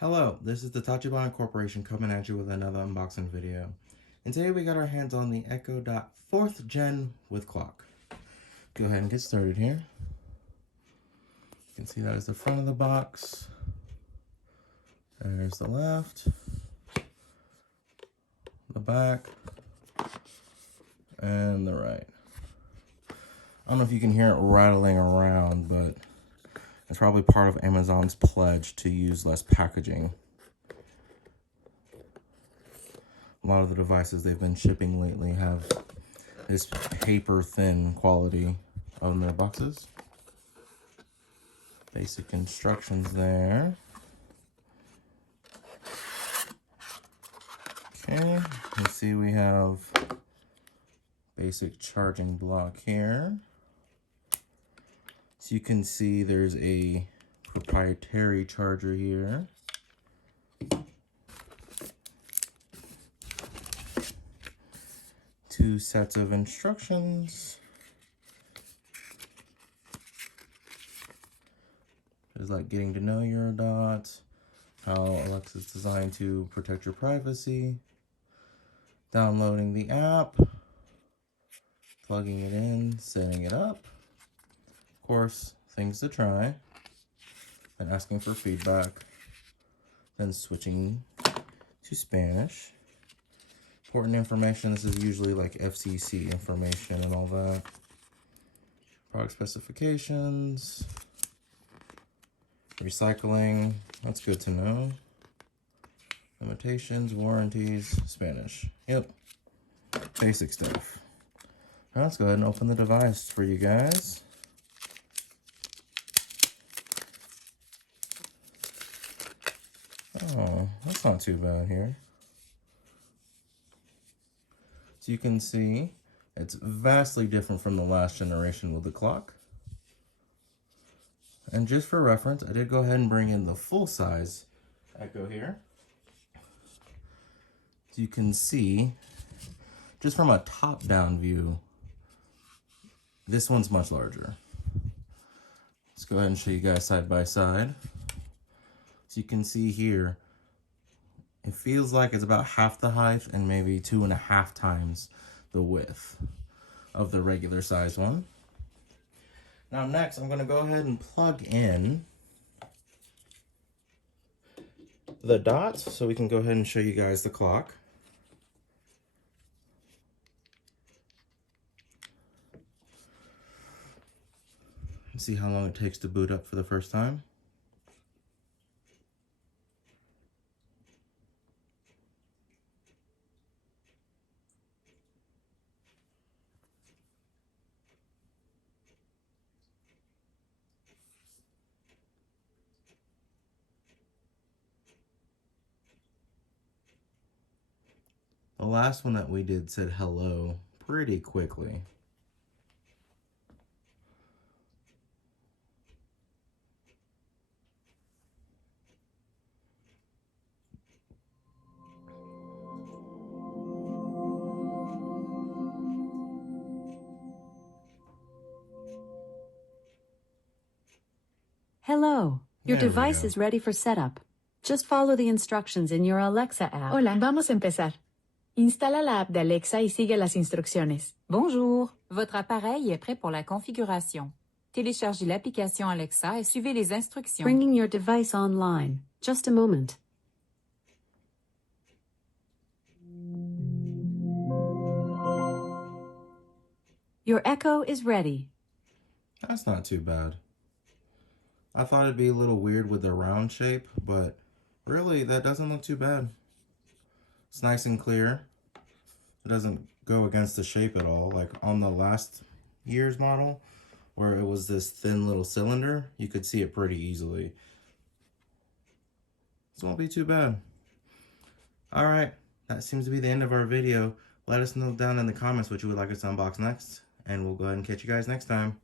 Hello, this is the Tachibana Corporation coming at you with another unboxing video. And today we got our hands on the Echo Dot 4th Gen with clock. Go ahead and get started here. You can see that is the front of the box. There's the left, the back, and the right. I don't know if you can hear it rattling around, but it's probably part of Amazon's pledge to use less packaging. A lot of the devices they've been shipping lately have this paper thin quality on their boxes. Basic instructions there. Okay, you see we have basic charging block here. So you can see there's a proprietary charger here. Two sets of instructions. There's like getting to know your dot, how Alexa's designed to protect your privacy, downloading the app, plugging it in, setting it up. Of course, things to try, then asking for feedback, then switching to Spanish. Important information, this is usually like FCC information and all that. Product specifications, recycling, that's good to know. Limitations, warranties, Spanish. Yep, basic stuff. Now let's go ahead and open the device for you guys. Oh, that's not too bad here. So you can see it's vastly different from the last generation with the clock. And just for reference, I did go ahead and bring in the full size Echo here. So you can see, just from a top-down view, this one's much larger. Let's go ahead and show you guys side by side. So you can see here, it feels like it's about half the height and maybe 2.5 times the width of the regular size one. Now next, I'm gonna go ahead and plug in the dots so we can go ahead and show you guys the clock. See how long it takes to boot up for the first time. The last one that we did said hello pretty quickly. Hello, your There we device go. is ready for setup. Just follow the instructions in your Alexa app. Hola, vamos a empezar. Instala la app de Alexa y sigue las instrucciones. Bonjour, votre appareil est prêt pour la configuration. Téléchargez l'application Alexa et suivez les instructions. Bringing your device online. Just a moment. Your Echo is ready. That's not too bad. I thought it'd be a little weird with the round shape, but really that doesn't look too bad. It's nice and clear. It doesn't go against the shape at all. Like on the last year's model, where it was this thin little cylinder, you could see it pretty easily. This won't be too bad. All right, that seems to be the end of our video. Let us know down in the comments what you would like us to unbox next, and we'll go ahead and catch you guys next time.